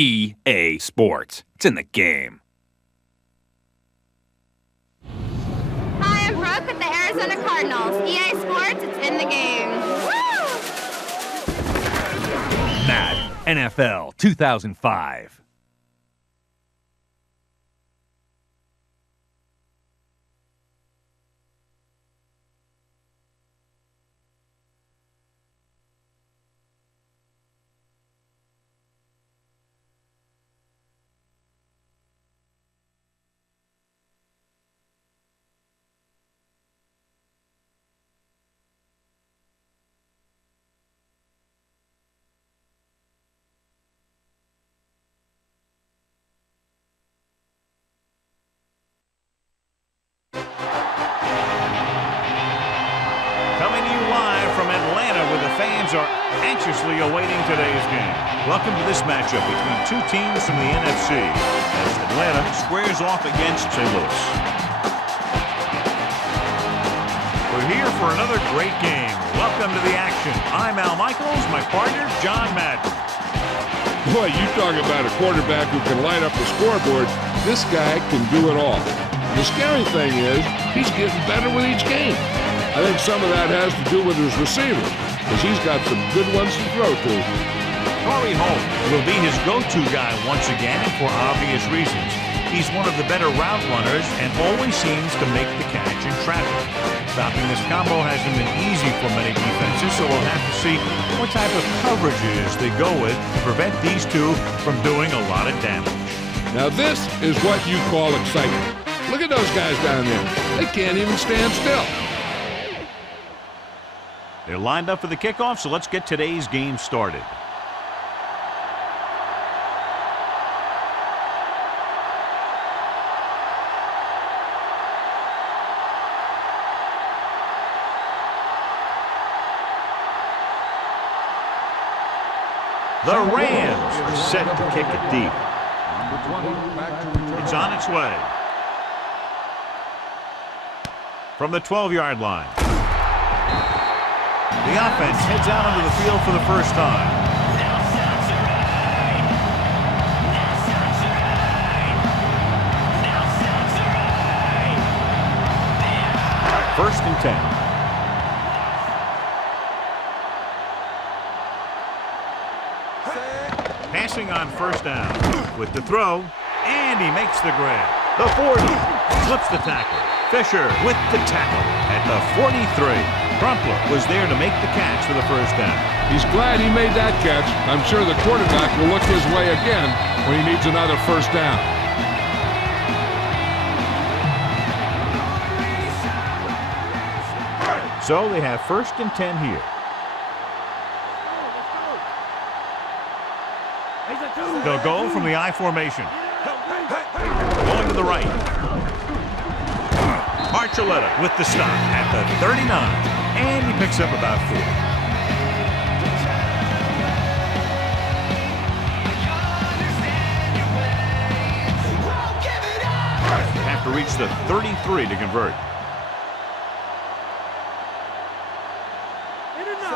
EA Sports. It's in the game. Hi, I'm Brooke with the Arizona Cardinals. EA Sports, it's in the game. Woo! Madden NFL 2005. Are anxiously awaiting today's game. Welcome to this matchup between two teams from the NFC as Atlanta squares off against St. Louis. We're here for another great game. Welcome to the action. I'm Al Michaels, my partner, John Madden. Boy, you talk about a quarterback who can light up the scoreboard. This guy can do it all. The scary thing is, he's getting better with each game. I think some of that has to do with his receiver, because he's got some good ones to throw to. Torrey Holt will be his go-to guy once again for obvious reasons. He's one of the better route runners and always seems to make the catch in traffic. Stopping this combo hasn't been easy for many defenses, so we'll have to see what type of coverages they go with to prevent these two from doing a lot of damage. Now this is what you call excitement. Look at those guys down there. They can't even stand still. They're lined up for the kickoff, so let's get today's game started. The Rams are set to kick it deep. It's on its way. From the 12-yard line. The offense heads out onto the field for the first time. First and 10. Passing on first down with the throw, and he makes the grab. The 40 flips the tackle. Fisher with the tackle at the 43. Crumpler was there to make the catch for the first down. He's glad he made that catch. I'm sure the quarterback will look his way again when he needs another first down. So they have first and 10 here. They'll go from the I formation. Going to the right. Archuleta with the stop at the 39, and he picks up about 4. Have to reach the 33 to convert.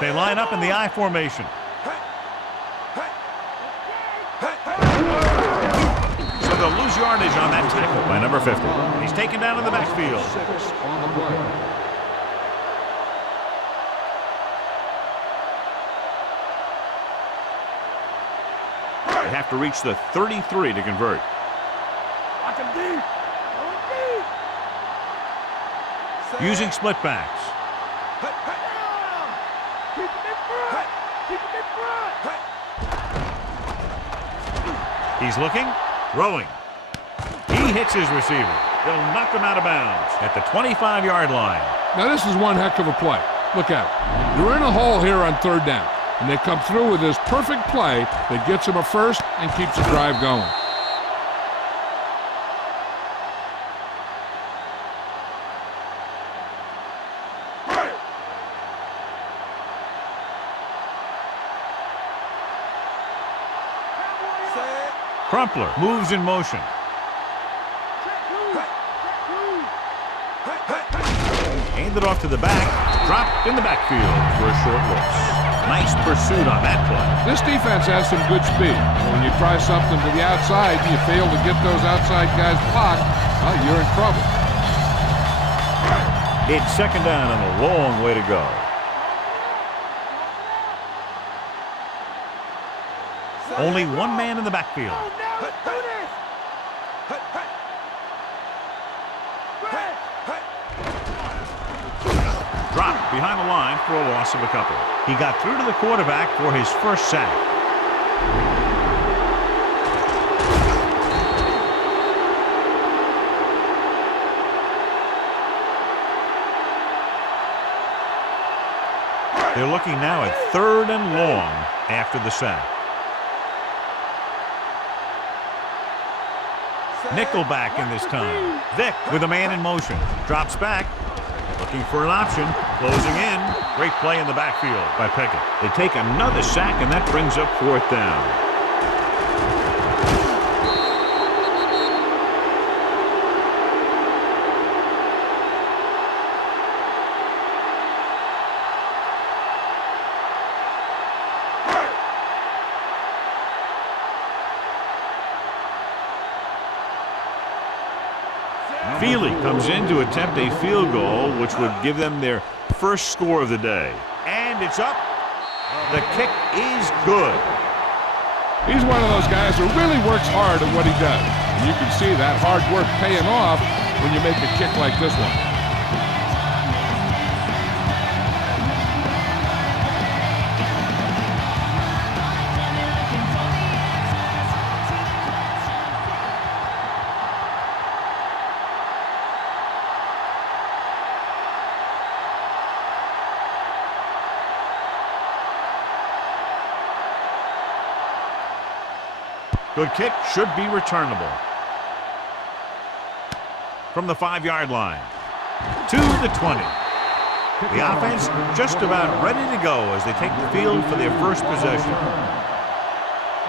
They line up in the I formation. So they'll lose yardage on that tackle by number 50. He's taken down in the backfield. They have to reach the 33 to convert. Using split backs. He's looking, throwing. He hits his receiver. They'll knock him out of bounds at the 25-yard line. Now this is one heck of a play. Look at it. They're in a hole here on third down, and they come through with this perfect play that gets them a first and keeps the drive going. Crumpler moves in motion. Hand it off to the back. Dropped in the backfield for a short loss. Nice pursuit on that play. This defense has some good speed. When you try something to the outside and you fail to get those outside guys blocked, well, you're in trouble. It's second down and a long way to go. Only one man in the backfield. Dropped behind the line for a loss of a couple. He got through to the quarterback for his first sack. They're looking now at 3rd and long after the sack. Nickelback in this time. Vick with a man in motion. Drops back. Looking for an option. Closing in. Great play in the backfield by Pickett. They take another sack, and that brings up 4th down. Feely comes in to attempt a field goal, which would give them their first score of the day. And it's up. The kick is good. He's one of those guys who really works hard at what he does. And you can see that hard work paying off when you make a kick like this one. Good kick, should be returnable. From the 5-yard line to the 20. The offense just about ready to go as they take the field for their first possession.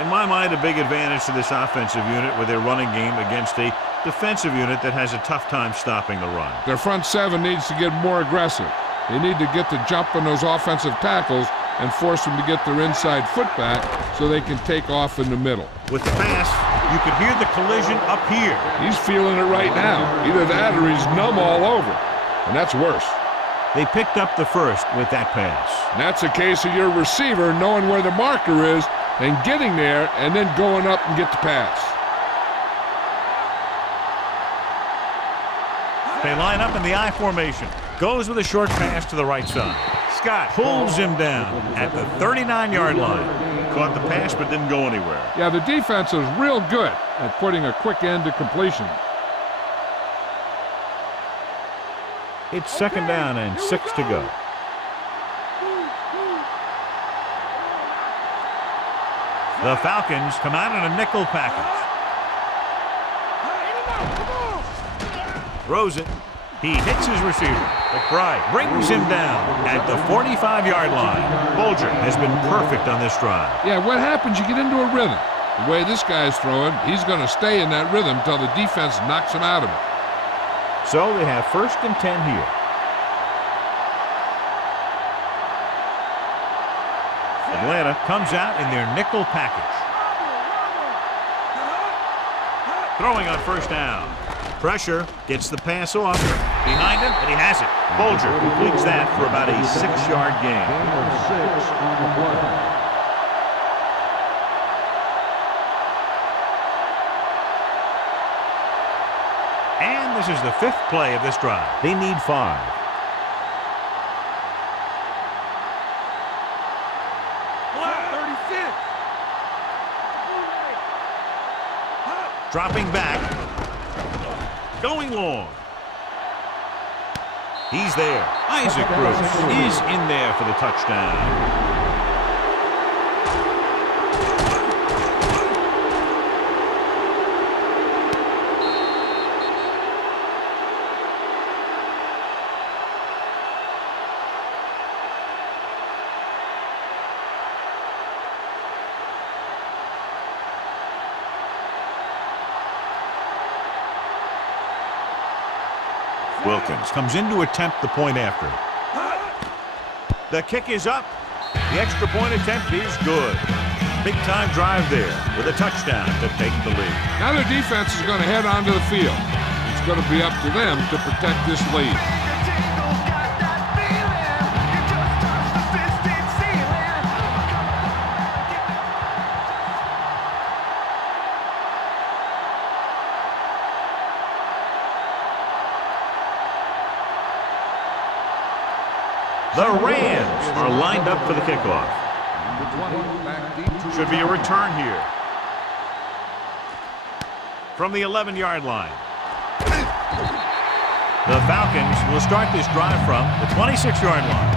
In my mind, a big advantage to this offensive unit with their running game against a defensive unit that has a tough time stopping the run. Their front 7 needs to get more aggressive. They need to get the jump on those offensive tackles and force them to get their inside foot back so they can take off in the middle. With the pass, you could hear the collision up here. He's feeling it right now. Either that or he's numb all over, and that's worse. They picked up the first with that pass. And that's a case of your receiver knowing where the marker is and getting there and then going up and get the pass. They line up in the I formation. Goes with a short pass to the right side. Scott pulls him down at the 39-yard line. Caught the pass but didn't go anywhere. Yeah, the defense is real good at putting a quick end to completion. It's second down and 6 to go. The Falcons come out in a nickel package. Throws it. He hits his receiver. McBride brings him down at the 45-yard line. Bolger has been perfect on this drive. Yeah, what happens, you get into a rhythm. The way this guy's throwing, he's going to stay in that rhythm until the defense knocks him out of it. So they have 1st and 10 here. Atlanta comes out in their nickel package. Throwing on 1st down. Pressure, gets the pass off. Behind him, and he has it. Bolger completes that for about a 6-yard gain. On the play. And this is the 5th play of this drive. They need 5. Dropping back. Going long. He's there. Isaac Bruce is in there for the touchdown. Wilkins comes in to attempt the point after. The kick is up. The extra point attempt is good. Big-time drive there with a touchdown to take the lead. Now their defense is going to head onto the field. It's going to be up to them to protect this lead. The Rams are lined up for the kickoff. Should be a return here. From the 11-yard line. The Falcons will start this drive from the 26-yard line.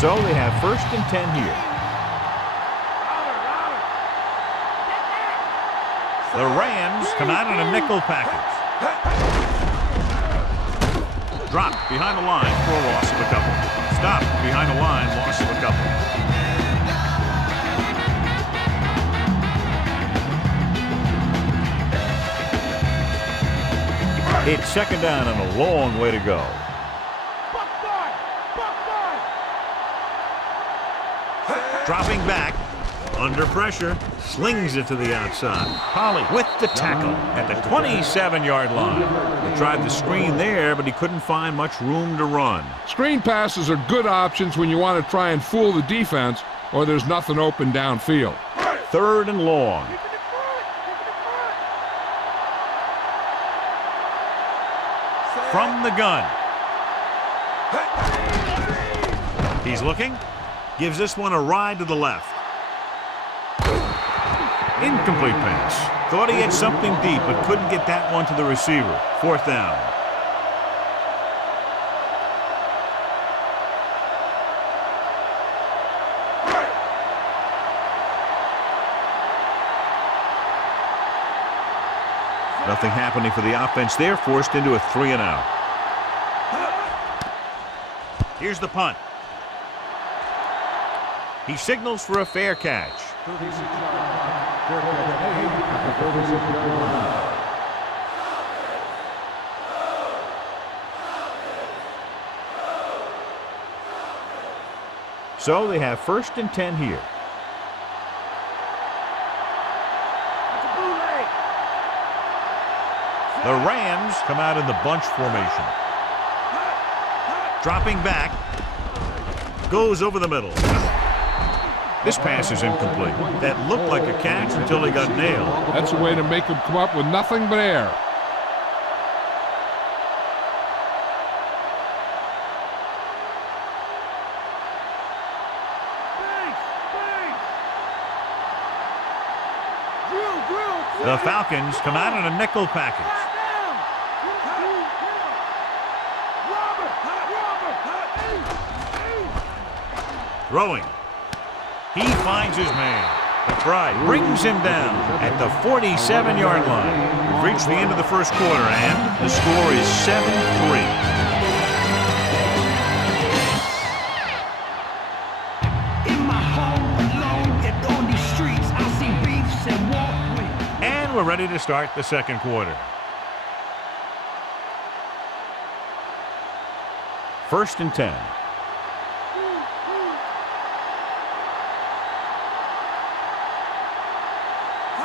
So they have 1st and 10 here. The Rams come out in a nickel package. Drop behind the line for a loss of a couple. Stop behind the line, loss of a couple. It's 2nd down and a long way to go. Dropping back. Under pressure, slings it to the outside. Polly with the tackle at the 27-yard line. He tried the screen there, but he couldn't find much room to run. Screen passes are good options when you want to try and fool the defense or there's nothing open downfield. 3rd and long. From the gun. He's looking. Gives this one a ride to the left. Incomplete pass. Thought he had something deep, but couldn't get that one to the receiver. 4th down. Nothing happening for the offense there, forced into a 3-and-out. Here's the punt. He signals for a fair catch. So they have 1st and 10 here. The Rams come out in the bunch formation. Dropping back. Goes over the middle. This pass is incomplete. That looked like a catch until he got nailed. That's a way to make him come up with nothing but air. The Falcons come out in a nickel package. Throwing. He finds his man. McBride brings him down at the 47-yard line. We've reached the end of the 1st quarter, and the score is 7-3. And we're ready to start the 2nd quarter. 1st and 10.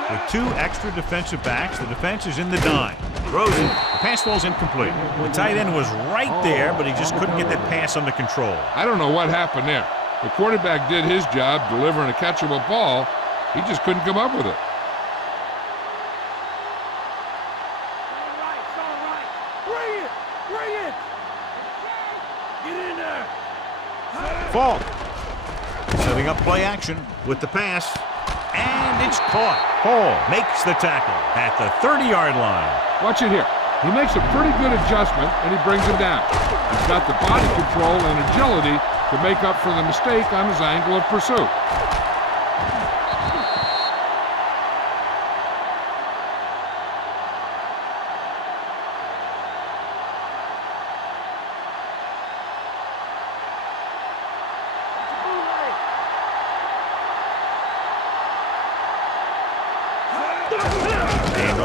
With 2 extra defensive backs, the defense is in the dime. Throws it. The pass ball's incomplete. The tight end was right there, but he just couldn't get that pass under control. I don't know what happened there. The quarterback did his job delivering a catchable ball. He just couldn't come up with it. Falk setting up play action with the pass. And it's caught. Hall makes the tackle at the 30-yard line. Watch it here. He makes a pretty good adjustment, and he brings him down. He's got the body control and agility to make up for the mistake on his angle of pursuit.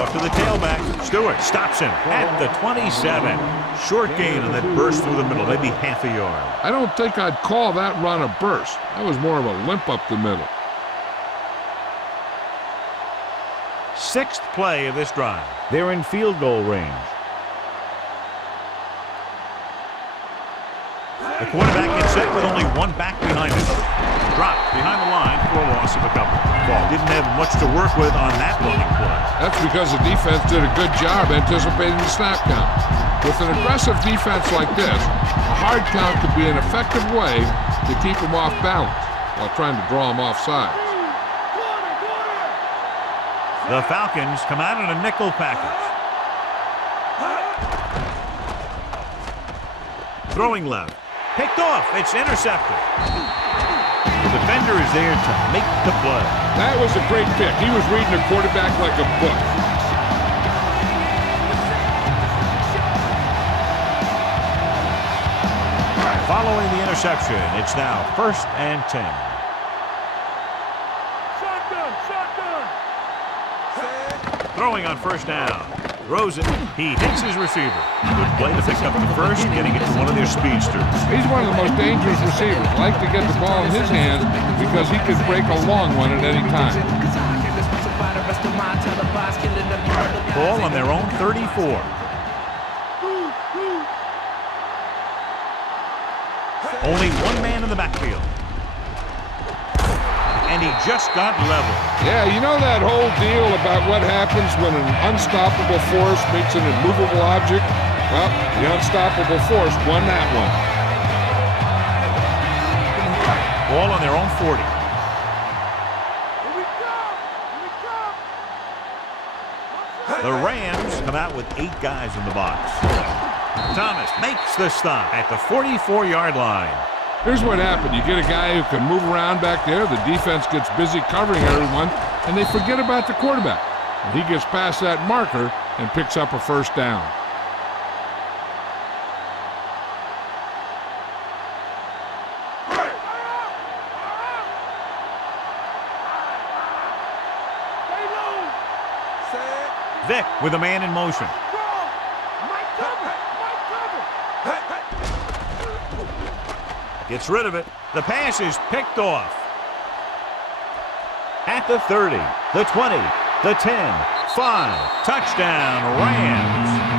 Off to the tailback. Stewart stops him at the 27. Short gain on that burst through the middle, maybe half a yard. I don't think I'd call that run a burst. That was more of a limp up the middle. Sixth play of this drive. They're in field goal range. The quarterback gets set with only one back behind him. Dropped behind the line for a loss of a couple. Ball didn't have much to work with on that running play. That's because the defense did a good job anticipating the snap count. With an aggressive defense like this, a hard count could be an effective way to keep them off balance while trying to draw them off sides. The Falcons come out in a nickel package. Throwing left. Picked off. It's intercepted. The defender is there to make the play. That was a great pick. He was reading the quarterback like a book. Following the interception, it's now 1st and 10. Throwing on 1st down. Throws it. He hits his receiver. Good play to pick up the first, getting it to one of their speedsters. He's one of the most dangerous receivers. Like to get the ball in his hands because he could break a long one at any time. Ball on their own 34. Only one man in the backfield. And he just got level. Yeah, you know that whole deal about what happens when an unstoppable force meets an immovable object? Well, the unstoppable force won that one. Ball on their own 40. The Rams come out with 8 guys in the box. Thomas makes the stop at the 44-yard line. Here's what happened. You get a guy who can move around back there. The defense gets busy covering everyone, and they forget about the quarterback. And he gets past that marker and picks up a 1st down. Vick with a man in motion. Gets rid of it. The pass is picked off. At the 30, the 20, the 10, 5. Touchdown, Rams.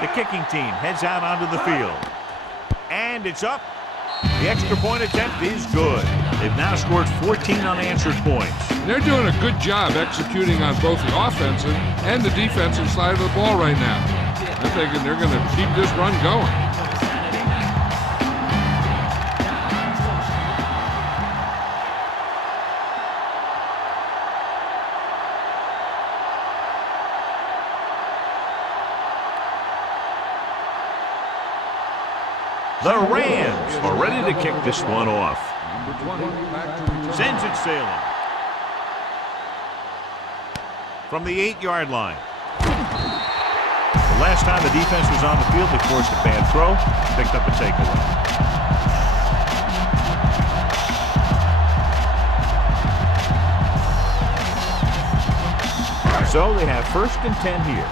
The kicking team heads out onto the field. And it's up. The extra point attempt is good. They've now scored 14 unanswered points. They're doing a good job executing on both the offensive and the defensive side of the ball right now. I'm thinking they're going to keep this run going. The Rams are ready to kick this one off. Sends it sailing. From the 8-yard line. The last time the defense was on the field, they forced a bad throw, picked up a takeaway. So they have 1st and 10 here.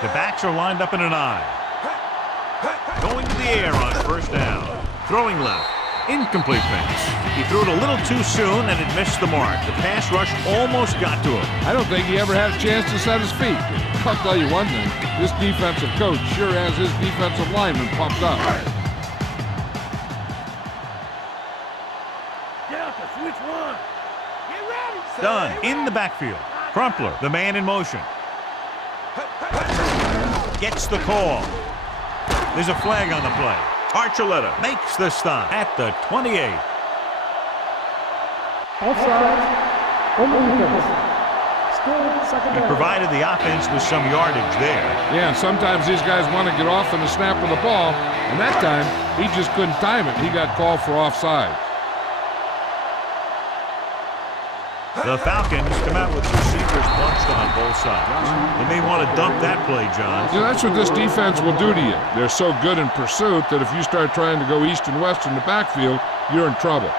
The backs are lined up in an I. Going to the air on 1st down. Throwing left. Incomplete pass. He threw it a little too soon and it missed the mark. The pass rush almost got to him. I don't think he ever had a chance to set his feet. I'll tell you one thing. This defensive coach sure has his defensive lineman pumped up. Done in the backfield. Crumpler, the man in motion. Gets the call. There's a flag on the play. Archuleta makes the stop at the 28. Offside. On the defense. Still second He down. provided the offense with some yardage there. Yeah, and sometimes these guys want to get off in the snap of the ball, and that time he just couldn't time it. He got called for offside. The Falcons come out with receivers bunched on both sides. They may want to dump that play, John. You know, that's what this defense will do to you. They're so good in pursuit that if you start trying to go east and west in the backfield, you're in trouble.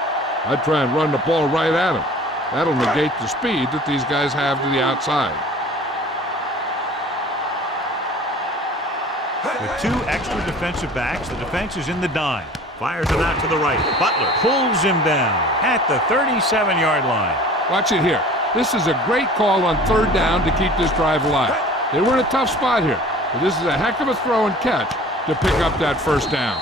I'd try and run the ball right at them. That'll negate the speed that these guys have to the outside. With 2 extra defensive backs, the defense is in the dime. Fires it out to the right. Butler pulls him down at the 37-yard line. Watch it here. This is a great call on 3rd down to keep this drive alive. They were in a tough spot here, but this is a heck of a throw and catch to pick up that 1st down.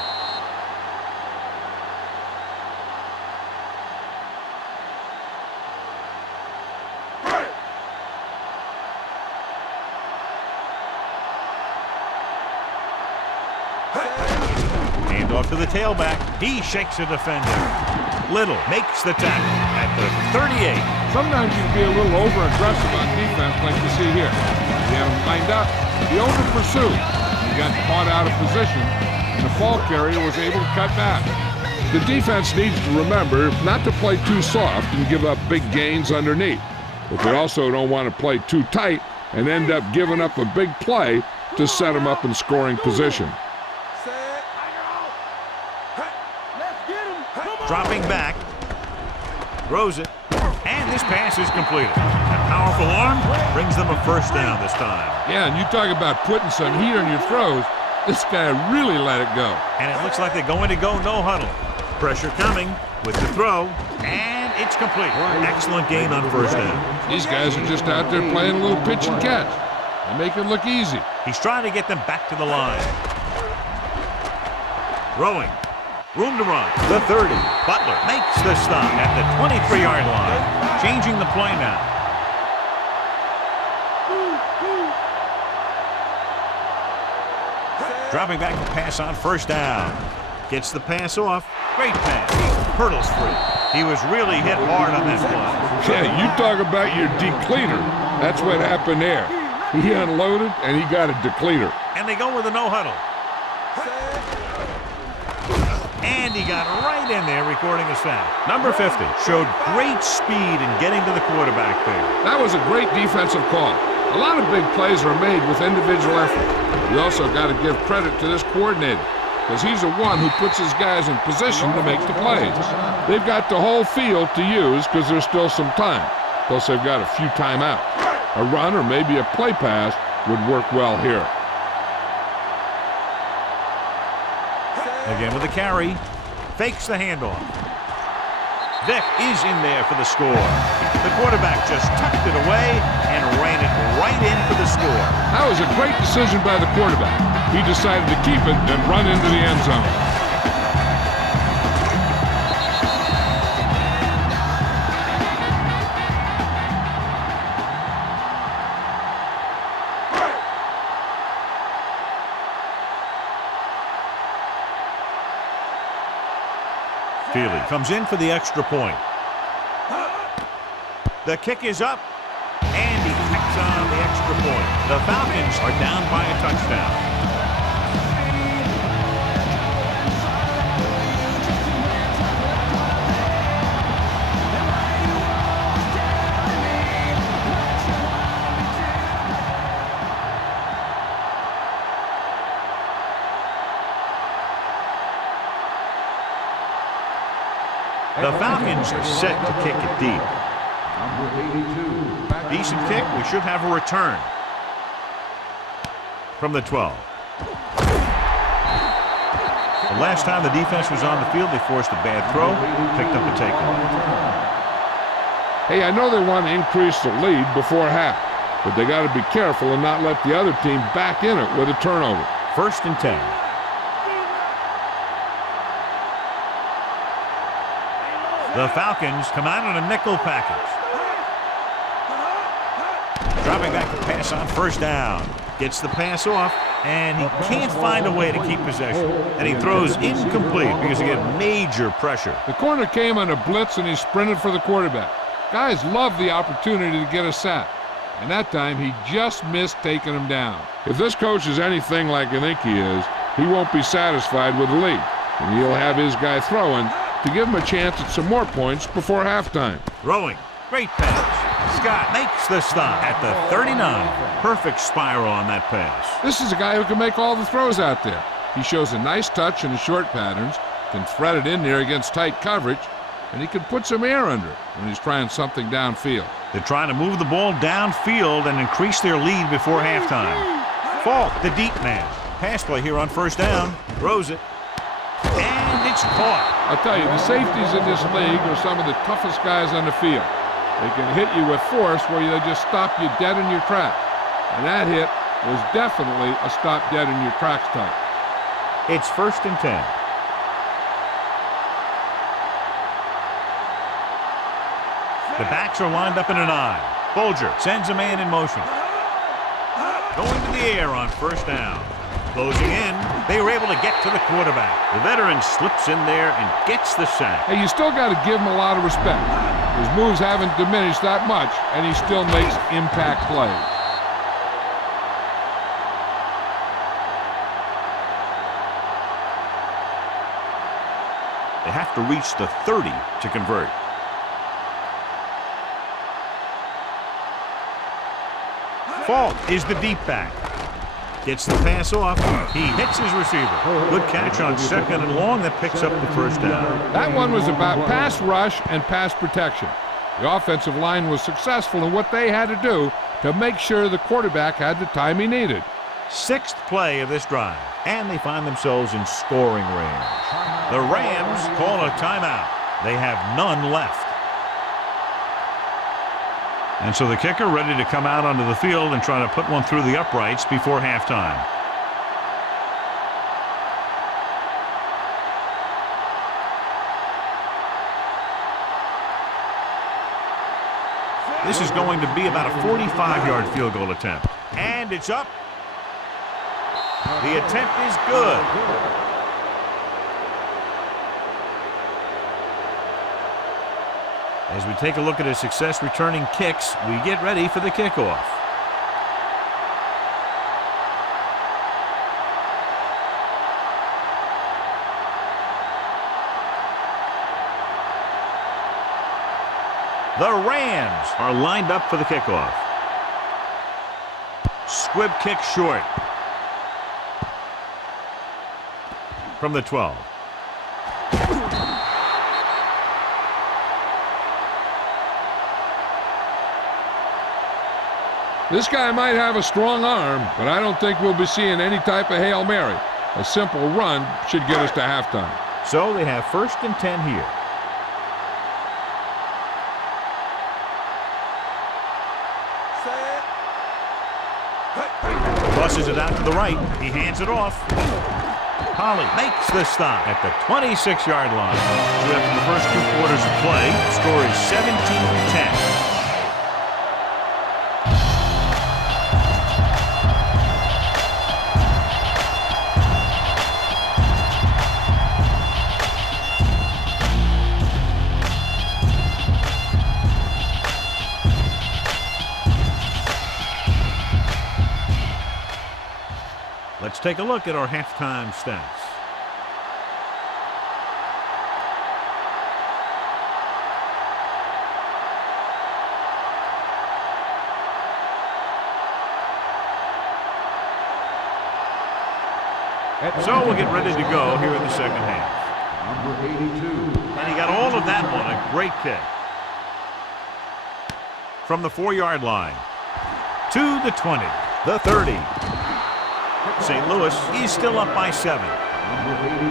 Hand off to the tailback. He shakes a defender. Little makes the tackle at the 38. Sometimes you can be a little over-aggressive on defense like you see here. You have him lined up, he over-pursued. He got caught out of position, and the ball carrier was able to cut back. The defense needs to remember not to play too soft and give up big gains underneath. But they also don't want to play too tight and end up giving up a big play to set them up in scoring position. Dropping back. Throws it. And this pass is completed. A powerful arm brings them a 1st down this time. Yeah, and you talk about putting some heat on your throws. This guy really let it go. And it looks like they're going to go no huddle. Pressure coming with the throw. And it's complete. Excellent gain on 1st down. These guys are just out there playing a little pitch and catch. They make it look easy. He's trying to get them back to the line. Throwing. Room to run. The 30. Butler makes the stop at the 23-yard line. Changing the play now. Dropping back to pass on 1st down. Gets the pass off. Great pass. Hurdles free. He was really hit hard on that play. Yeah, you talk about your depleter. That's what happened there. He unloaded and he got a depleter. And they go with a no huddle. And he got right in there recording his foul. Number 50 showed great speed in getting to the quarterback there. That was a great defensive call. A lot of big plays are made with individual effort. We also got to give credit to this coordinator because he's the one who puts his guys in position to make the plays. They've got the whole field to use because there's still some time. Plus they've got a few timeouts. A run or maybe a play pass would work well here. Again with the carry. Fakes the handoff. Vick is in there for the score. The quarterback just tucked it away and ran it right in for the score. That was a great decision by the quarterback. He decided to keep it and run into the end zone. Feely comes in for the extra point. The kick is up, and he tacks on the extra point. The Falcons are down by a touchdown. The Falcons are set to kick it deep. Decent kick. We should have a return from the 12. The last time the defense was on the field, they forced a bad throw, picked up a takeaway. Hey, I know they want to increase the lead before half, but they got to be careful and not let the other team back in it with a turnover. 1st and 10. The Falcons come out in a nickel package. Dropping back to pass on 1st down. Gets the pass off, and he can't find a way to keep possession. And he throws incomplete because he get major pressure. The corner came on a blitz, and he sprinted for the quarterback. Guys love the opportunity to get a sack. And that time, he just missed taking him down. If this coach is anything like I think he is, he won't be satisfied with the lead. And he'll have his guy throwing to give him a chance at some more points before halftime. Throwing. Great pass. Scott makes the stop at the 39. Perfect spiral on that pass. This is a guy who can make all the throws out there. He shows a nice touch in the short patterns, can thread it in there against tight coverage, and he can put some air under it when he's trying something downfield. They're trying to move the ball downfield and increase their lead before halftime. Falk, the deep man. Pass play here on first down. Throws it. And it's caught. I'll tell you, the safeties in this league are some of the toughest guys on the field. They can hit you with force where they just stop you dead in your tracks. And that hit was definitely a stop dead in your tracks type. It's 1st and 10. The backs are lined up in an I. Bolger sends a man in motion. Going to the air on first down. Closing in, they were able to get to the quarterback. The veteran slips in there and gets the sack. Hey, you still got to give him a lot of respect. His moves haven't diminished that much, and he still makes impact plays. They have to reach the 30 to convert. Falk is the deep back. Gets the pass off. He hits his receiver. Good catch on 2nd and long that picks up the first down. That one was about pass rush and pass protection. The offensive line was successful in what they had to do to make sure the quarterback had the time he needed. 6th play of this drive, and they find themselves in scoring range. The Rams call a timeout. They have none left. And so the kicker ready to come out onto the field and try to put one through the uprights before halftime. This is going to be about a 45-yard field goal attempt. And it's up. The attempt is good. As we take a look at his success returning kicks, we get ready for the kickoff. The Rams are lined up for the kickoff. Squib kick short. From the 12. This guy might have a strong arm, but I don't think we'll be seeing any type of Hail Mary. A simple run should get us to halftime. So they have 1st and 10 here. Tosses it out to the right. He hands it off. Holly makes the stop at the 26-yard line. So after the first 2 quarters of play, the score is 17-10. Let's take a look at our halftime stats. So we'll get ready to go here in the second half. Number 82. And he got all of that one. A great kick. From the 4-yard line to the 20, the 30. St. Louis is still up by 7. Number 82.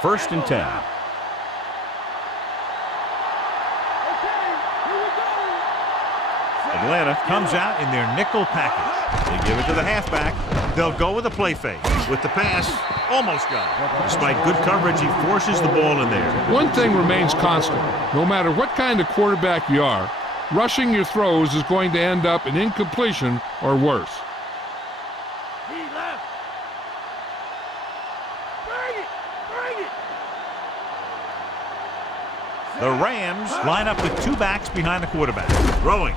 First and 10. Atlanta comes out in their nickel package. They give it to the halfback. They'll go with a play fake. With the pass, almost got it. Despite good coverage, he forces the ball in there. One thing remains constant. No matter what kind of quarterback you are, rushing your throws is going to end up in incompletion or worse. The Rams line up with two backs behind the quarterback. Throwing.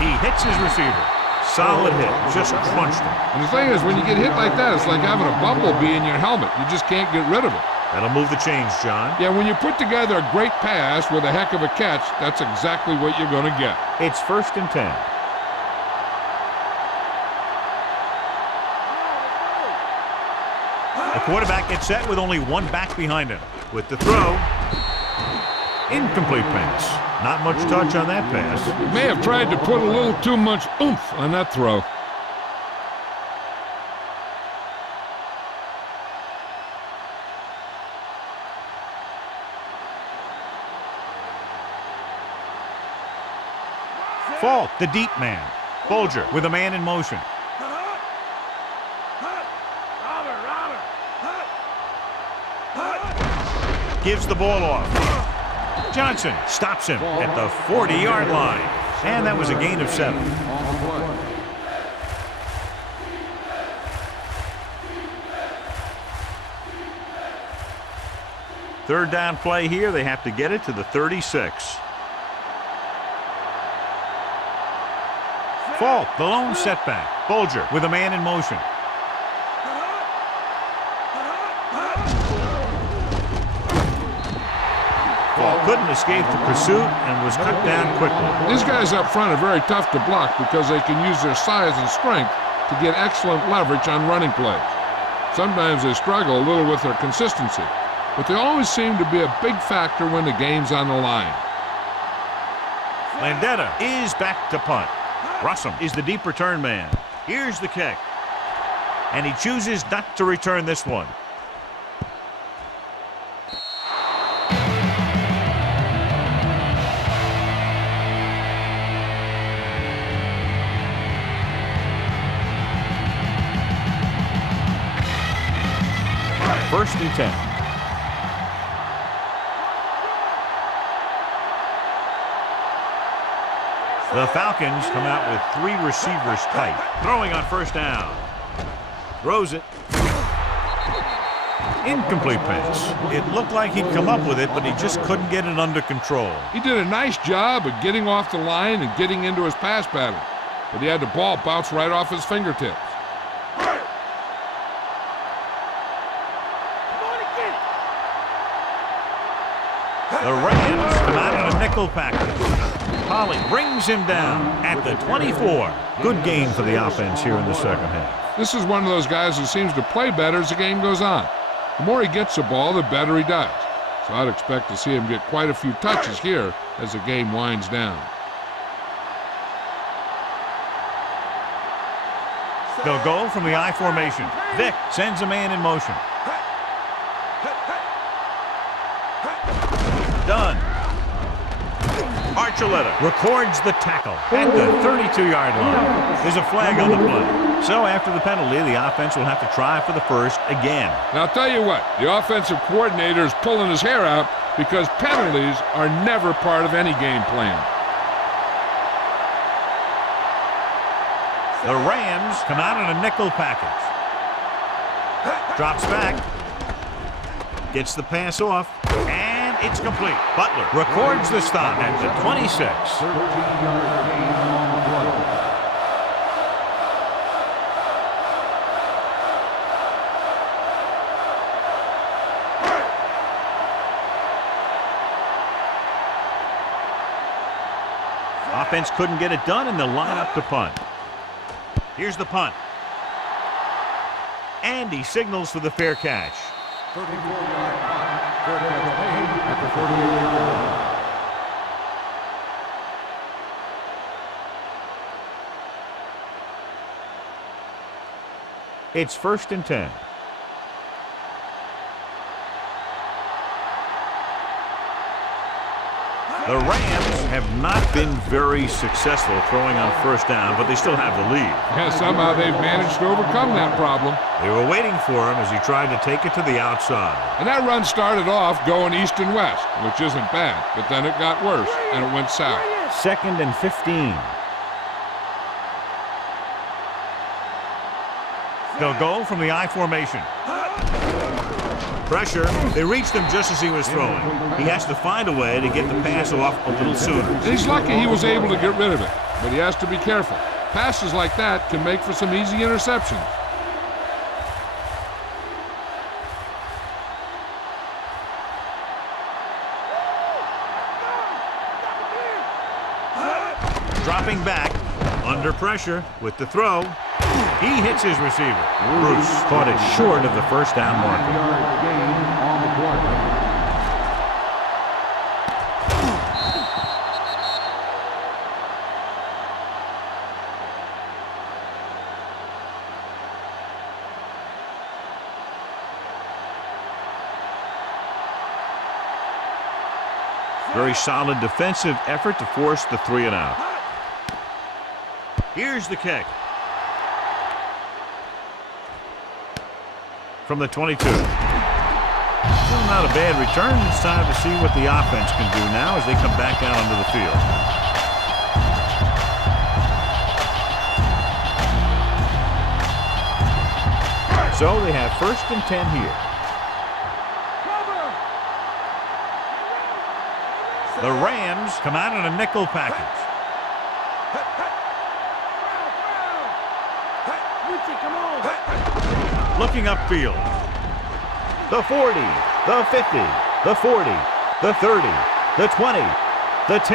He hits his receiver. Solid hit. Just crunched him. And the thing is, when you get hit like that, it's like having a bumblebee in your helmet. You just can't get rid of it. That'll move the chains, John. Yeah, when you put together a great pass with a heck of a catch, that's exactly what you're going to get. It's 1st and 10. The quarterback gets set with only one back behind him. With the throw, incomplete pass. Not much touch on that pass. He may have tried to put a little too much oomph on that throw. Falk, the deep man. Bulger with a man in motion. Gives the ball off. Johnson stops him at the 40-yard line. And that was a gain of 7. Third down play here. They have to get it to the 36. Falk, the lone setback. Bulger with a man in motion. Falk couldn't escape the pursuit and was cut down quickly. These guys up front are very tough to block because they can use their size and strength to get excellent leverage on running plays. Sometimes they struggle a little with their consistency, but they always seem to be a big factor when the game's on the line. Landetta is back to punt. Russum is the deep return man. Here's the kick. And he chooses not to return this one. First and 10. The Falcons come out with 3 receivers tight. Throwing on first down. Throws it. Incomplete pass. It looked like he'd come up with it, but he just couldn't get it under control. He did a nice job of getting off the line and getting into his pass pattern, but he had the ball bounce right off his fingertips. The Rams come out in a nickel package. Holly brings him down at the 24. Good game for the offense here in the second half. This is one of those guys who seems to play better as the game goes on. The more he gets the ball, the better he does. So I'd expect to see him get quite a few touches here as the game winds down. They'll go from the I formation. Vick sends a man in motion. Done. Archuleta records the tackle at the 32-yard line. There's a flag on the play. So after the penalty, the offense will have to try for the first again. Now I'll tell you what, the offensive coordinator is pulling his hair out because penalties are never part of any game plan. The Rams come out in a nickel package. Drops back. Gets the pass off. And it's complete. Butler records the stop at the 26. Offense couldn't get it done, and they'll line up to punt. Here's the punt. And he signals for the fair catch. 34-yard punt. Fair catch made at the 48-yard line. It's 1st and 10. The Rams have not been very successful throwing on first down, but they still have the lead. Yeah, somehow they've managed to overcome that problem. They were waiting for him as he tried to take it to the outside. And that run started off going east and west, which isn't bad, but then it got worse, and it went south. 2nd and 15. They'll go from the I formation. Pressure. They reached him just as he was throwing. He has to find a way to get the pass off a little sooner. And he's lucky he was able to get rid of it, but he has to be careful. Passes like that can make for some easy interceptions. Dropping back, under pressure with the throw. He hits his receiver. Bruce caught it short of the first down marker. Very solid defensive effort to force the 3 and out. Here's the kick. From the 22. Still not a bad return. It's time to see what the offense can do now as they come back out onto the field. So they have 1st and 10 here. The Rams come out in a nickel package. Looking upfield. The 40, the 50, the 40, the 30, the 20, the 10.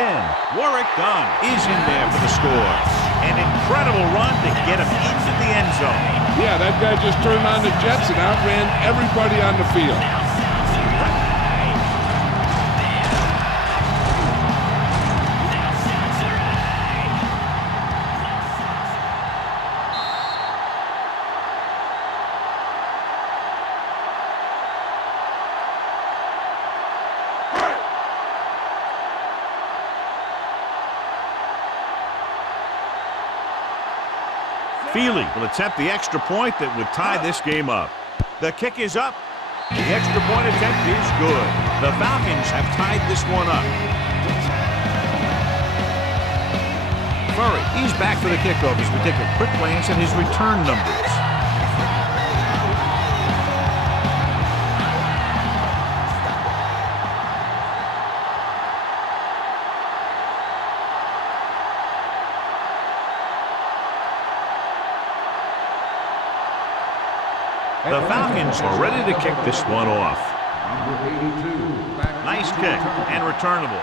Warwick Dunn is in there for the score. An incredible run to get him into the end zone. Yeah, that guy just turned on the jets and outran everybody on the field. Feely will attempt the extra point that would tie this game up. The kick is up. The extra point attempt is good. The Falcons have tied this one up. Murray, he's back for the kickoff as we take a quick glance at his return numbers. The Falcons are ready to kick this one off. Nice kick and returnable.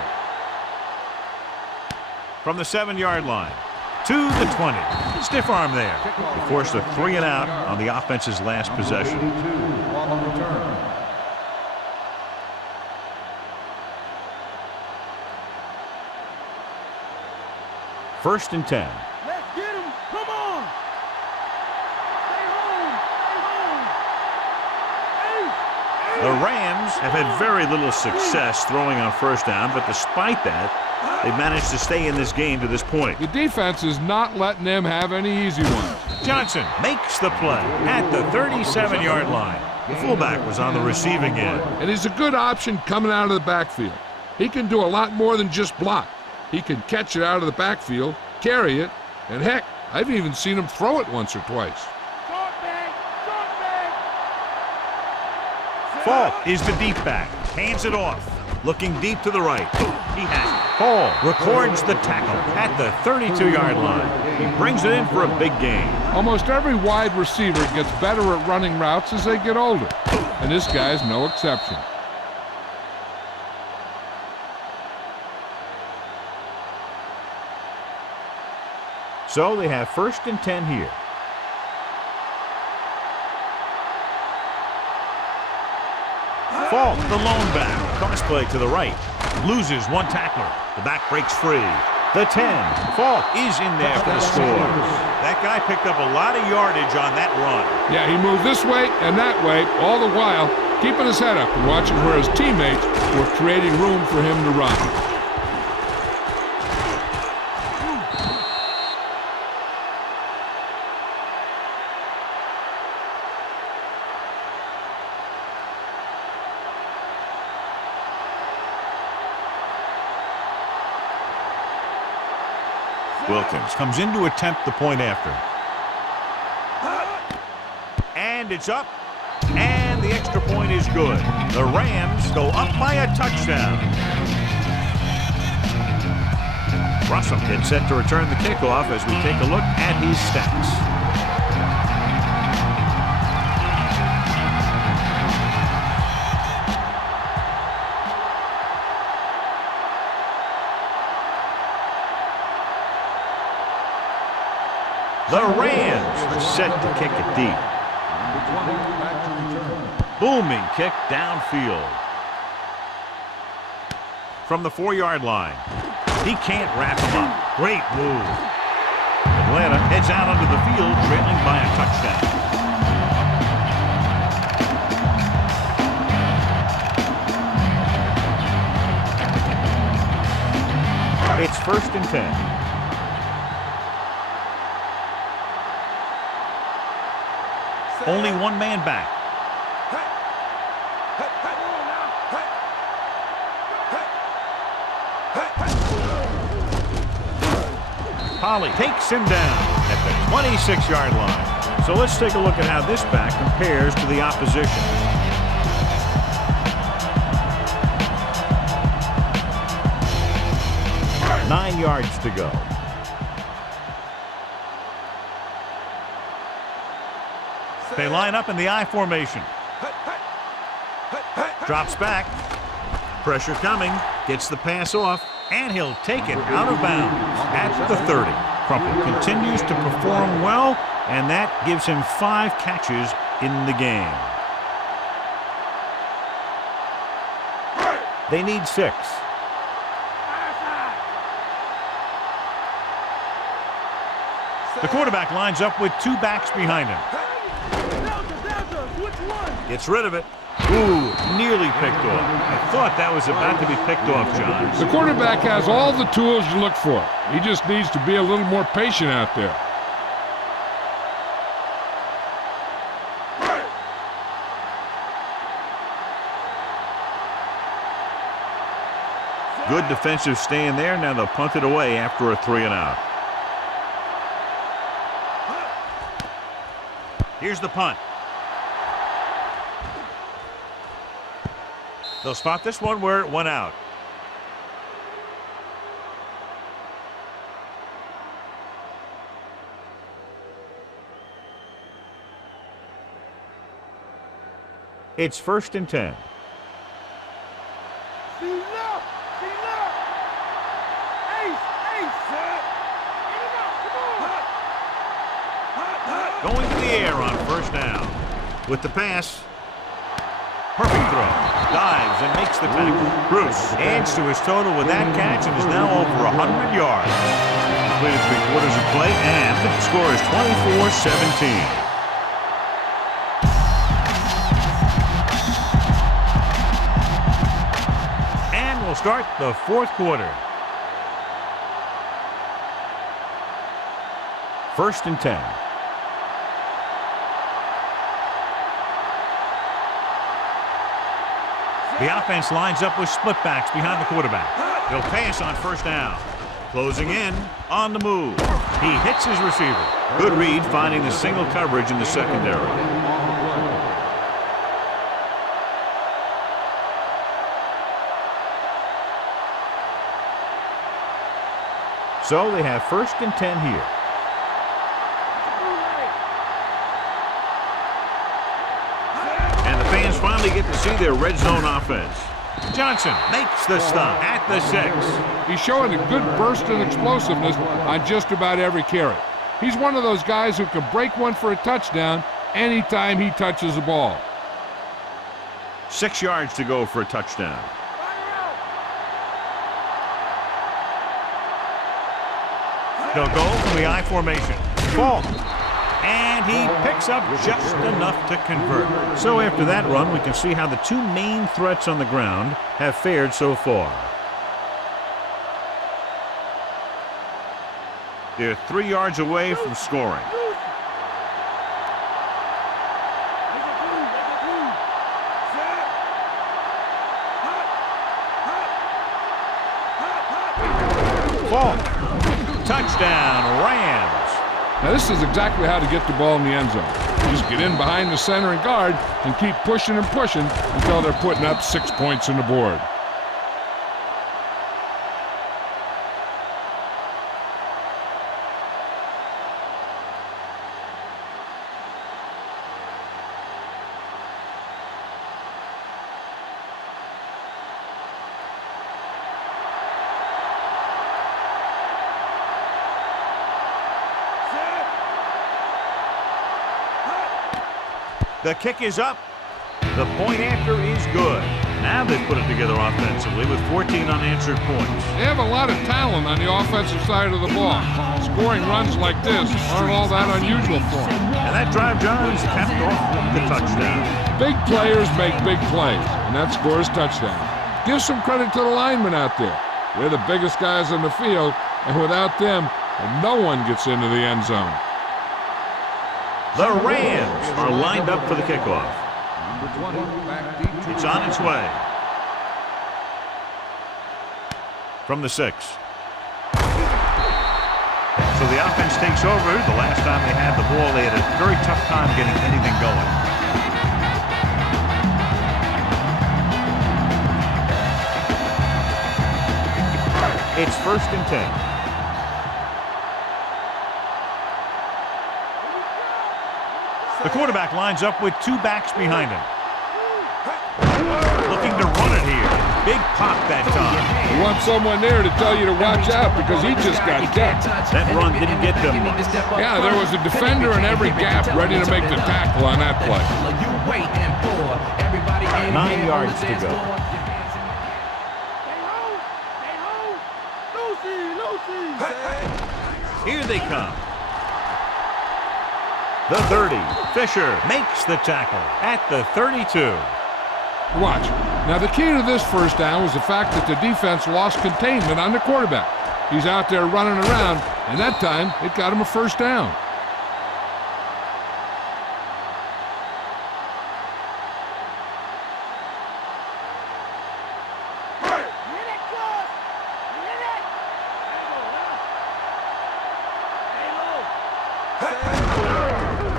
From the 7-yard line to the 20. Stiff arm there. He forced a 3 and out on the offense's last possession. First and 10. Let's get him. Come on. The Rams have had very little success throwing on first down, but despite that, they've managed to stay in this game to this point. The defense is not letting them have any easy ones. Johnson makes the play at the 37-yard line. The fullback was on the receiving end. And he's a good option coming out of the backfield. He can do a lot more than just block. He can catch it out of the backfield, carry it, and heck, I've even seen him throw it once or twice. Falk is the deep back. Hands it off. Looking deep to the right. He has it. Hall records the tackle at the 32-yard line. He brings it in for a big gain. Almost every wide receiver gets better at running routes as they get older, and this guy's no exception. So they have first and 10 here. Falk, the lone back. Cross play to the right. Loses one tackler. The back breaks free. The 10. Falk is in there for the score. That guy picked up a lot of yardage on that run. Yeah, he moved this way and that way, all the while keeping his head up and watching where his teammates were creating room for him to run. Wilkins comes in to attempt the point after. And it's up. And the extra point is good. The Rams go up by a touchdown. Russell gets set to return the kickoff as we take a look at his stats. The Rams are set to kick it deep. Booming kick downfield. From the 4-yard line. He can't wrap him up. Great move. Atlanta heads out onto the field, trailing by a touchdown. It's 1st and 10. Only one man back. Holly takes him down at the 26-yard line. So let's take a look at how this back compares to the opposition. Nine yards to go. They line up in the I formation. Drops back. Pressure coming. Gets the pass off. And he'll take it out of bounds at the 30. Crumple continues to perform well, and that gives him 5 catches in the game. They need 6. The quarterback lines up with 2 backs behind him. Gets rid of it. Ooh, nearly picked off. I thought that was about to be picked off, John. The quarterback has all the tools you look for. He just needs to be a little more patient out there. Good defensive stand there. Now they'll punt it away after a 3-and-out. Here's the punt. They'll spot this one where it went out. It's 1st and 10. Going to the air on 1st down. With the pass. Perfect throw. Dives and makes the tackle. Bruce adds to his total with that catch and is now over 100 yards. Completed 3/4 of play, and the score is 24-17. And we'll start the 4th quarter. 1st and 10. The offense lines up with split backs behind the quarterback. They'll pass on 1st down. Closing in, on the move. He hits his receiver. Good read, finding the single coverage in the secondary. So they have 1st and 10 here. Finally get to see their red zone offense. Johnson makes the stop at the 6. He's showing a good burst and explosiveness on just about every carry. He's one of those guys who can break one for a touchdown anytime he touches the ball. 6 yards to go for a touchdown. They'll go from the I formation. Ball. And he picks up just enough to convert. So after that run, we can see how the 2 main threats on the ground have fared so far. They're 3 yards away from scoring. Ball. Touchdown, Rams. Now, this is exactly how to get the ball in the end zone. Just get in behind the center and guard and keep pushing and pushing until they're putting up 6 points on the board. The kick is up. The point after is good. Now they've put it together offensively with 14 unanswered points. They have a lot of talent on the offensive side of the ball. Scoring runs like this aren't all that unusual for them. And that drive, John, is capped off with the touchdown. Big players make big plays, and that scores touchdown. Give some credit to the linemen out there. They're the biggest guys on the field, and without them, no one gets into the end zone. The Rams are lined up for the kickoff. It's on its way. From the 6. So the offense takes over. The last time they had the ball, they had a very tough time getting anything going. It's 1st and 10. The quarterback lines up with 2 backs behind him. Looking to run it here. Big pop that time. You want someone there to tell you to watch out because he just got decked. That run didn't get them much. Yeah, there was a defender in every gap ready to make the tackle on that play. 9 yards to go. Here they come. The 30. Fisher makes the tackle at the 32. Watch. Now, the key to this first down was the fact that the defense lost containment on the quarterback. He's out there running around, and that time it got him a first down.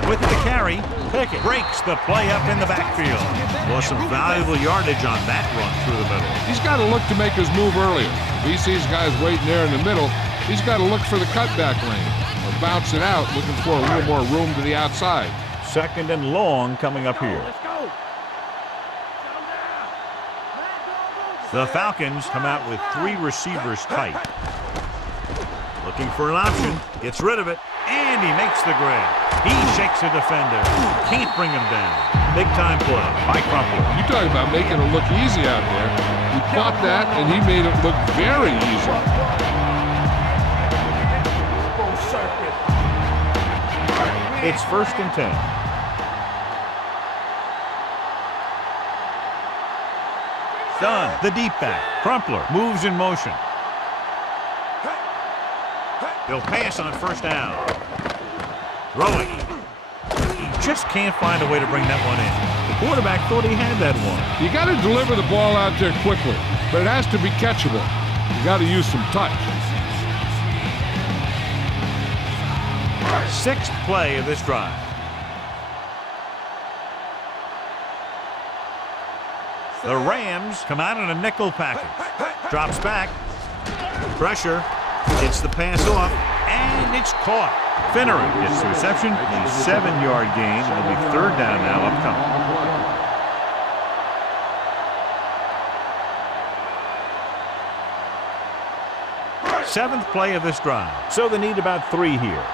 With the carry, Pickett breaks the play up in the backfield. Lost some valuable yardage on that run through the middle. He's got to look to make his move earlier. If he sees guys waiting there in the middle, he's got to look for the cutback lane or bounce it out, looking for a little more room to the outside. 2nd and long coming up here. The Falcons come out with 3 receivers tight. Looking for an option, gets rid of it, and he makes the grab. He shakes a defender, can't bring him down. Big time play by Crumpler. You talk about making it look easy out there. He caught that, and he made it look very easy. It's 1st and 10. Done. The deep back. Crumpler moves in motion. He'll pass on 1st down. Throwing. He just can't find a way to bring that one in. The quarterback thought he had that one. You got to deliver the ball out there quickly, but it has to be catchable. You got to use some touch. 6th play of this drive. The Rams come out in a nickel package. Drops back. Pressure. Gets the pass off. And it's caught. Finneran gets the reception. A 7-yard gain. It'll be 3rd down now upcoming. Seventh play of this drive. So they need about 3 here.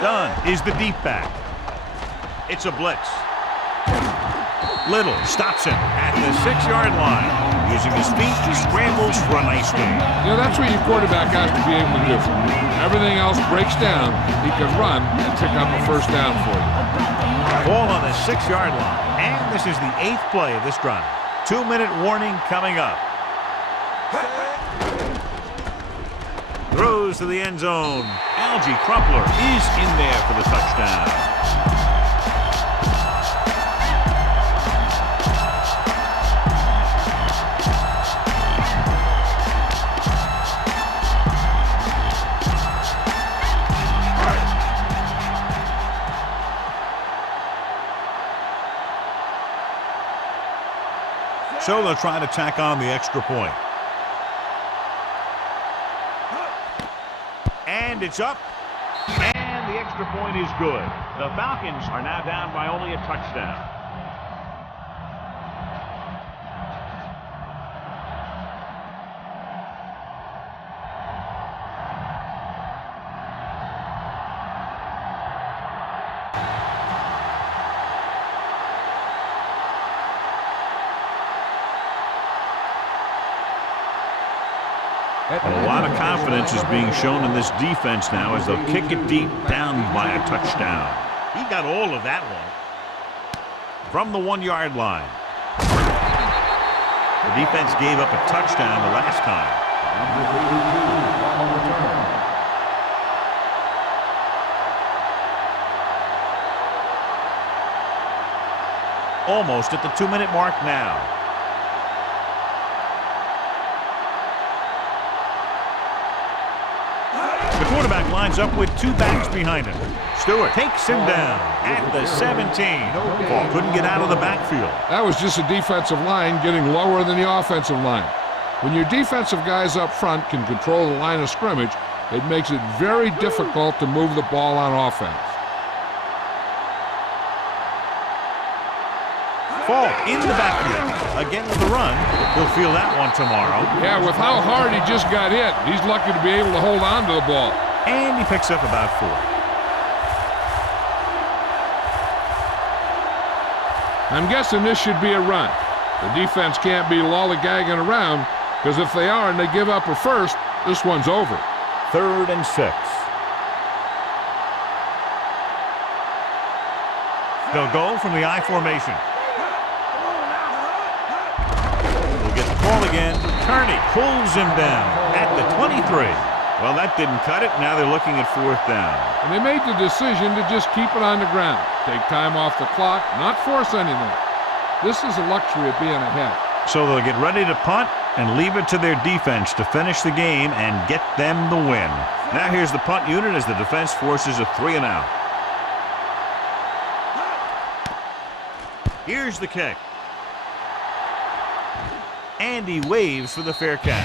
Done is the deep back. It's a blitz. Little stops him at the 6-yard line. Using his feet, he scrambles for a nice gain. You know, that's what your quarterback has to be able to do. Everything else breaks down. He can run and pick up a 1st down for you. Ball on the 6-yard line. And this is the 8th play of this drive. 2-minute warning coming up. Throws to the end zone. Algie Crumpler is in there for the touchdown. So they'll try to tack on the extra point. And it's up. And the extra point is good. The Falcons are now down by only a touchdown. A lot of confidence is being shown in this defense now as they'll kick it deep down by a touchdown. He got all of that one from the 1-yard line. The defense gave up a touchdown the last time. Almost at the 2-minute mark now. The quarterback lines up with 2 backs behind him. Stewart takes him down at the 17. Ball couldn't get out of the backfield. That was just a defensive line getting lower than the offensive line. When your defensive guys up front can control the line of scrimmage, it makes it very difficult to move the ball on offense. Falk in the backfield. Again with the run. He'll feel that one tomorrow. Yeah, with how hard he just got hit, he's lucky to be able to hold on to the ball. And he picks up about 4. I'm guessing this should be a run. The defense can't be lollygagging around, because if they are and they give up a first, this one's over. 3rd and 6. They'll go from the I formation. Ball again. Kearney pulls him down at the 23. Well, that didn't cut it. Now they're looking at 4th down. And they made the decision to just keep it on the ground. Take time off the clock, not force anything. This is a luxury of being ahead. So they'll get ready to punt and leave it to their defense to finish the game and get them the win. Now here's the punt unit as the defense forces a 3-and-out. Here's the kick. And he waves for the fair catch.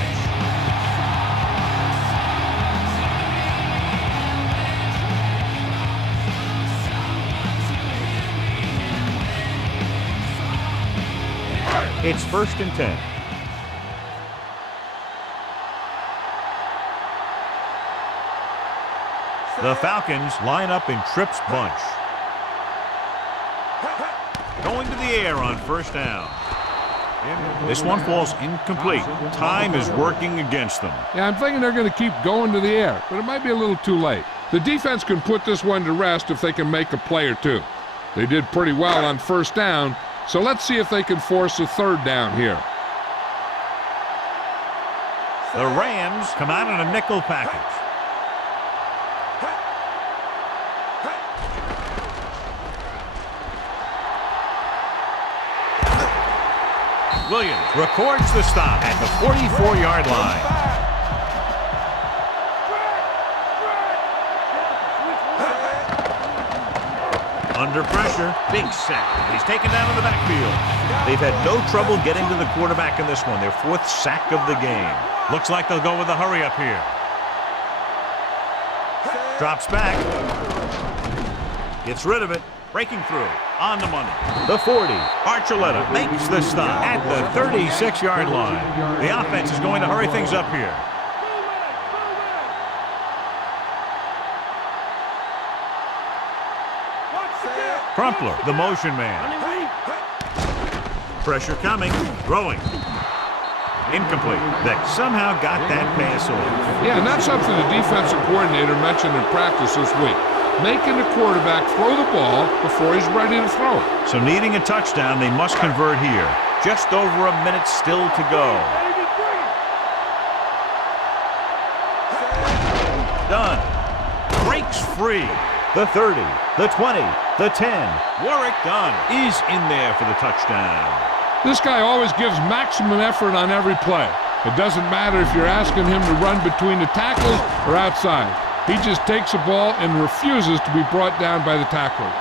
It's 1st and 10. The Falcons line up in Tripp's bunch. Going to the air on 1st down. This one falls incomplete. Time is working against them. Yeah, I'm thinking they're going to keep going to the air, but it might be a little too late. The defense can put this one to rest if they can make a play or two. They did pretty well on 1st down, so let's see if they can force a 3rd down here. The Rams come out in a nickel package. Williams records the stop at the 44-yard line. Under pressure, big sack. He's taken down in the backfield. They've had no trouble getting to the quarterback in this one. Their 4th sack of the game. Looks like they'll go with a hurry up here. Drops back. Gets rid of it. Breaking through. On the money. The 40. Archuleta makes the stop at the 36-yard line. The offense is going to hurry things up here. Crumpler, the motion man. Pressure coming. Throwing. Incomplete. That somehow got that pass off. Yeah, and that's something the defensive coordinator mentioned in practice this week. Making the quarterback throw the ball before he's ready to throw it. So needing a touchdown, they must convert here. Just over a minute still to go. Done. Breaks free. The 30, the 20, the 10. Warwick Dunn is in there for the touchdown. This guy always gives maximum effort on every play. It doesn't matter if you're asking him to run between the tackles or outside. He just takes the ball and refuses to be brought down by the tacklers.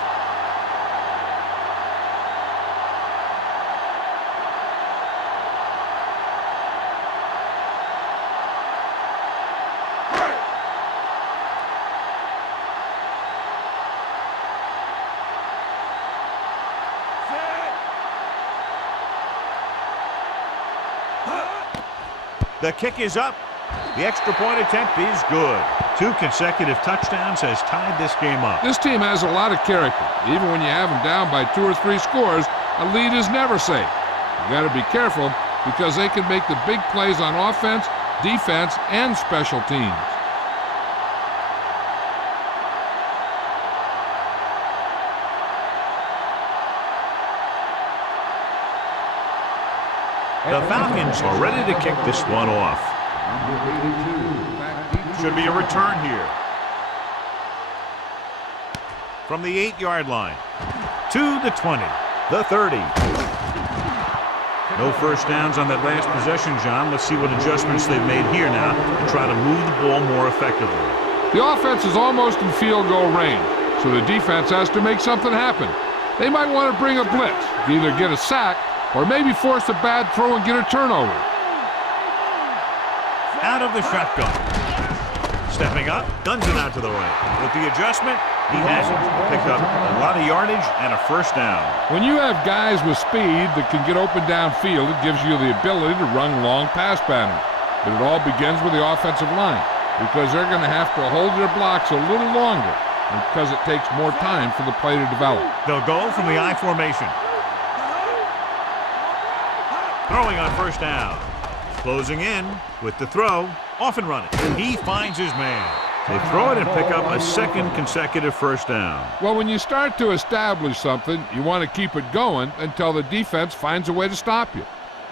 The kick is up. The extra point attempt is good. 2 consecutive touchdowns has tied this game up. This team has a lot of character. Even when you have them down by 2 or 3 scores, a lead is never safe. You got to be careful because they can make the big plays on offense, defense, and special teams. The Falcons are ready to kick this one off. Should be a return here. From the 8-yard line to the 20, the 30. No first downs on that last possession, John. Let's see what adjustments they've made here now to try to move the ball more effectively. The offense is almost in field goal range, so the defense has to make something happen. They might want to bring a blitz, either get a sack or maybe force a bad throw and get a turnover. Out of the shotgun. Stepping up, guns it out to the right. With the adjustment, he has it. Pick up a lot of yardage and a first down. When you have guys with speed that can get open downfield, it gives you the ability to run long pass patterns. But it all begins with the offensive line because they're going to have to hold their blocks a little longer because it takes more time for the play to develop. They'll go from the I formation. Throwing on first down. Closing in with the throw. Off and running. He finds his man. They throw it and pick up a second consecutive first down. Well, when you start to establish something, you want to keep it going until the defense finds a way to stop you.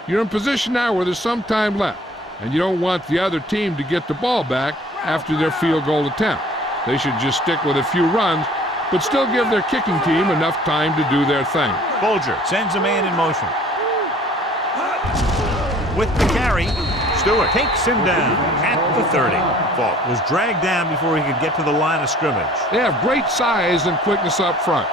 You're in position now where there's some time left, and you don't want the other team to get the ball back after their field goal attempt. They should just stick with a few runs, but still give their kicking team enough time to do their thing. Bolger sends a man in motion. With the carry, Stewart takes him down at the 30. Falk was dragged down before he could get to the line of scrimmage. They have great size and quickness up front.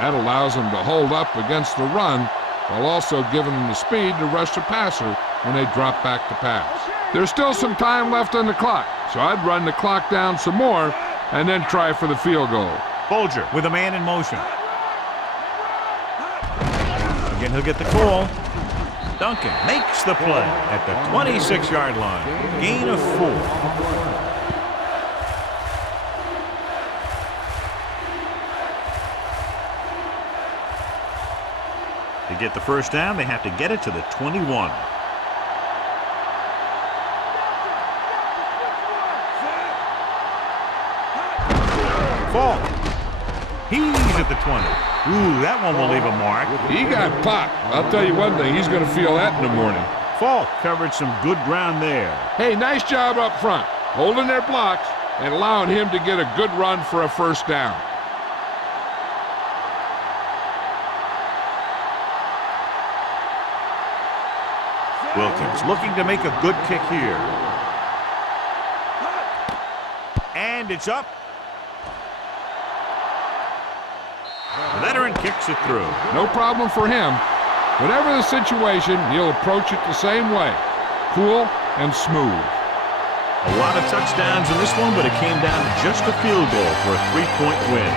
That allows them to hold up against the run while also giving them the speed to rush the passer when they drop back to pass. There's still some time left on the clock, so I'd run the clock down some more and then try for the field goal. Bolger with a man in motion. Again, he'll get the call. Duncan makes the play at the 26-yard line. Gain of 4. To get the first down, they have to get it to the 21. Falk. He's at the 20. Ooh, that one will leave a mark. He got popped. I'll tell you one thing, he's going to feel that in the morning. Falk covered some good ground there. Hey, nice job up front, holding their blocks and allowing him to get a good run for a first down. Wilkins looking to make a good kick here. And it's up. The veteran kicks it through. No problem for him. Whatever the situation, he'll approach it the same way. Cool and smooth. A lot of touchdowns in this one, but it came down to just a field goal for a 3-point win.